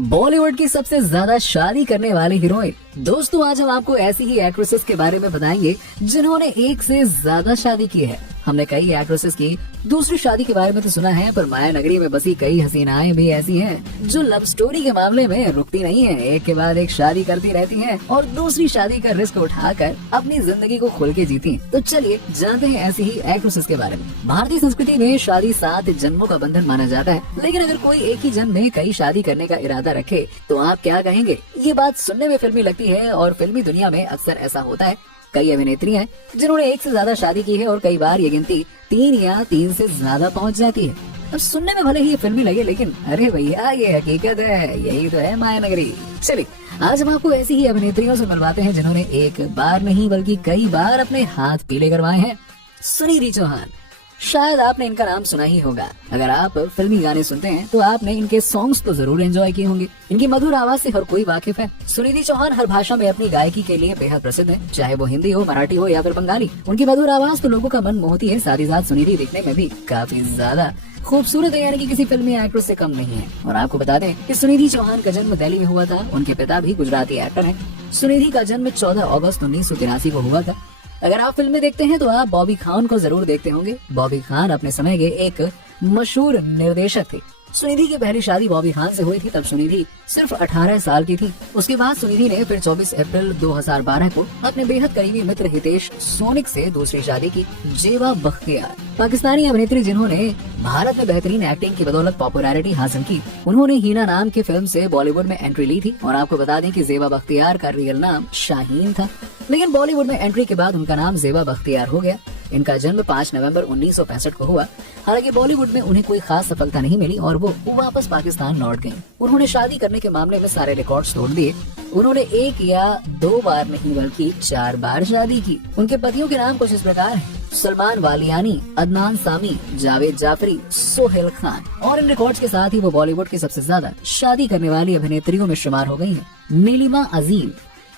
बॉलीवुड की सबसे ज्यादा शादी करने वाली हीरोइन। दोस्तों आज हम आपको ऐसी ही एक्ट्रेसेस के बारे में बताएंगे जिन्होंने एक से ज्यादा शादी की है। हमने कई एक्ट्रेसेस की दूसरी शादी के बारे में तो सुना है, पर माया नगरी में बसी कई हसीनाएं भी ऐसी हैं जो लव स्टोरी के मामले में रुकती नहीं है, एक के बाद एक शादी करती रहती हैं और दूसरी शादी का रिस्क उठाकर अपनी जिंदगी को खुल के जीती। तो चलिए जानते हैं ऐसी ही एक्ट्रेसेस के बारे में। भारतीय संस्कृति में शादी 7 जन्मों का बंधन माना जाता है, लेकिन अगर कोई एक ही जन्म में कई शादी करने का इरादा रखे तो आप क्या कहेंगे? ये बात सुनने में फिल्मी लगती है और फिल्मी दुनिया में अक्सर ऐसा होता है। कई अभिनेत्री हैं जिन्होंने एक से ज्यादा शादी की है और कई बार ये गिनती 3 या 3 से ज्यादा पहुंच जाती है। अब सुनने में भले ही ये फिल्मी लगे, लेकिन अरे भैया ये हकीकत है, यही तो है माया नगरी। चलिए आज हम आपको ऐसी ही अभिनेत्रियों से मिलवाते हैं जिन्होंने एक बार नहीं बल्कि कई बार अपने हाथ पीले करवाए हैं। सुनिधि चौहान, शायद आपने इनका नाम सुना ही होगा। अगर आप फिल्मी गाने सुनते हैं तो आपने इनके सॉन्ग्स तो जरूर एंजॉय किए होंगे। इनकी मधुर आवाज से हर कोई वाकिफ है। सुनिधि चौहान हर भाषा में अपनी गायकी के लिए बेहद प्रसिद्ध है, चाहे वो हिंदी हो, मराठी हो या फिर बंगाली। उनकी मधुर आवाज तो लोगों का मन मोहती है। साथ ही साथ सुनिधि दिखने में भी काफी ज्यादा खूबसूरत है, यानी कि किसी फिल्मी एक्ट्रेस से कम नहीं है। और आपको बता दें कि सुनिधि चौहान का जन्म दिल्ली में हुआ था। उनके पिता भी गुजराती एक्टर हैं। सुनिधि का जन्म 14 अगस्त 1983 को हुआ था। अगर आप फिल्में देखते हैं तो आप बॉबी खान को जरूर देखते होंगे। बॉबी खान अपने समय के एक मशहूर निर्देशक थे। सुनिधि की पहली शादी बॉबी खान से हुई थी, तब सुनिधि सिर्फ 18 साल की थी। उसके बाद सुनिधि ने फिर 24 अप्रैल 2012 को अपने बेहद करीबी मित्र हितेश सोनिक से दूसरी शादी की, जेबा बख्तियार। पाकिस्तानी अभिनेत्री जिन्होंने भारत में बेहतरीन एक्टिंग की बदौलत पॉपुलैरिटी हासिल की। उन्होंने हीना नाम की फिल्म से बॉलीवुड में एंट्री ली थी। और आपको बता दें कि जेबा बख्तियार का रियल नाम शाहीन था, लेकिन बॉलीवुड में एंट्री के बाद उनका नाम जेबा बख्तियार हो गया। इनका जन्म 5 नवंबर 1965 को हुआ। हालांकि बॉलीवुड में उन्हें कोई खास सफलता नहीं मिली और वो वापस पाकिस्तान लौट गईं। उन्होंने शादी करने के मामले में सारे रिकॉर्ड्स तोड़ दिए। उन्होंने 1 या 2 बार नहीं बल्कि 4 बार शादी की। उनके पतियों के नाम कुछ इस प्रकार हैं: सलमान वालियानी, अदनान सामी, जावेद जाफरी, सोहेल खान। और इन रिकॉर्ड्स के साथ ही वो बॉलीवुड की सबसे ज्यादा शादी करने वाली अभिनेत्रियों में शुमार हो गई हैं। नीलिमा अजीम,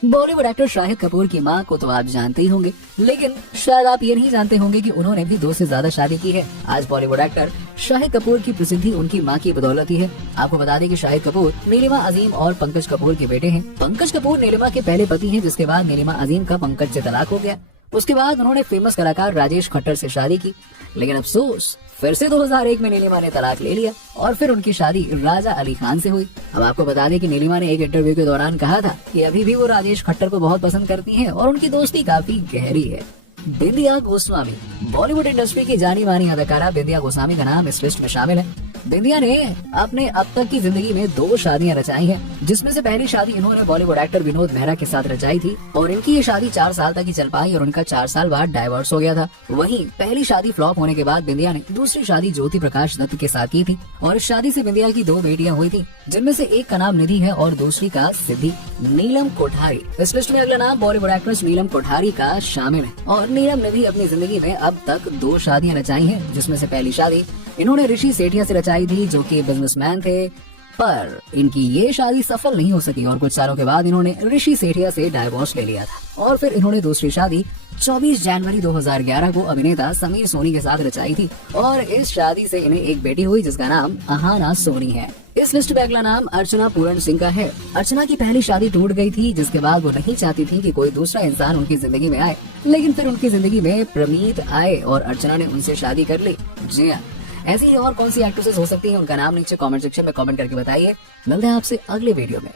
बॉलीवुड एक्टर शाहिद कपूर की मां को तो आप जानते ही होंगे, लेकिन शायद आप ये नहीं जानते होंगे कि उन्होंने भी 2 से ज्यादा शादी की है। आज बॉलीवुड एक्टर शाहिद कपूर की प्रसिद्धि उनकी मां की बदौलत ही है। आपको बता दें कि शाहिद कपूर नीलिमा अजीम और पंकज कपूर के बेटे हैं। पंकज कपूर नीलिमा के पहले पति हैं, जिसके बाद नीलिमा अजीम का पंकज से तलाक हो गया। उसके बाद उन्होंने फेमस कलाकार राजेश खट्टर से शादी की, लेकिन अफसोस फिर से 2001 में नीलिमा ने तलाक ले लिया और फिर उनकी शादी राजा अली खान से हुई। अब आपको बता दें कि नीलिमा ने एक इंटरव्यू के दौरान कहा था कि अभी भी वो राजेश खट्टर को बहुत पसंद करती हैं और उनकी दोस्ती काफी गहरी है। बिंदिया गोस्वामी, बॉलीवुड इंडस्ट्री की जानी मानी अदाकारा बिंदिया गोस्वामी का नाम इस लिस्ट में शामिल है। बिंदिया ने अपने अब तक की जिंदगी में 2 शादियां रचाई हैं, जिसमें से पहली शादी इन्होंने बॉलीवुड एक्टर विनोद मेहरा के साथ रचाई थी और इनकी ये शादी 4 साल तक ही चल पाई और उनका 4 साल बाद डाइवोर्स हो गया था। वहीं पहली शादी फ्लॉप होने के बाद बिंदिया ने दूसरी शादी ज्योति प्रकाश दत्त के साथ की थी और इस शादी से बिंदिया की 2 बेटियां हुई थी, जिनमें से एक का नाम निधि है और दूसरी का सिद्धि। नीलम कोठारी, इस लिस्ट में अगला नाम बॉलीवुड एक्ट्रेस नीलम कोठारी का शामिल है। और नीलम ने भी अपनी जिंदगी में अब तक 2 शादियां रचाई हैं, जिसमें से पहली शादी इन्होंने ऋषि सेठिया से रचाई थी, जो कि बिजनेसमैन थे, पर इनकी ये शादी सफल नहीं हो सकी और कुछ सालों के बाद इन्होंने ऋषि सेठिया से डाइवोर्स ले लिया था। और फिर इन्होंने दूसरी शादी 24 जनवरी 2011 को अभिनेता समीर सोनी के साथ रचाई थी और इस शादी से इन्हें एक बेटी हुई जिसका नाम अहाना सोनी है। इस लिस्ट में अगला नाम अर्चना पूरण सिंह का है। अर्चना की पहली शादी टूट गई थी, जिसके बाद वो नहीं चाहती थी कि कोई दूसरा इंसान उनकी जिंदगी में आए, लेकिन फिर उनकी जिंदगी में प्रमीत आए और अर्चना ने उनसे शादी कर ली। जी हाँ, ऐसी और कौन सी एक्ट्रेसेस हो सकती हैं, उनका नाम नीचे कमेंट सेक्शन में कमेंट करके बताइए। मिलते हैं आपसे अगले वीडियो में।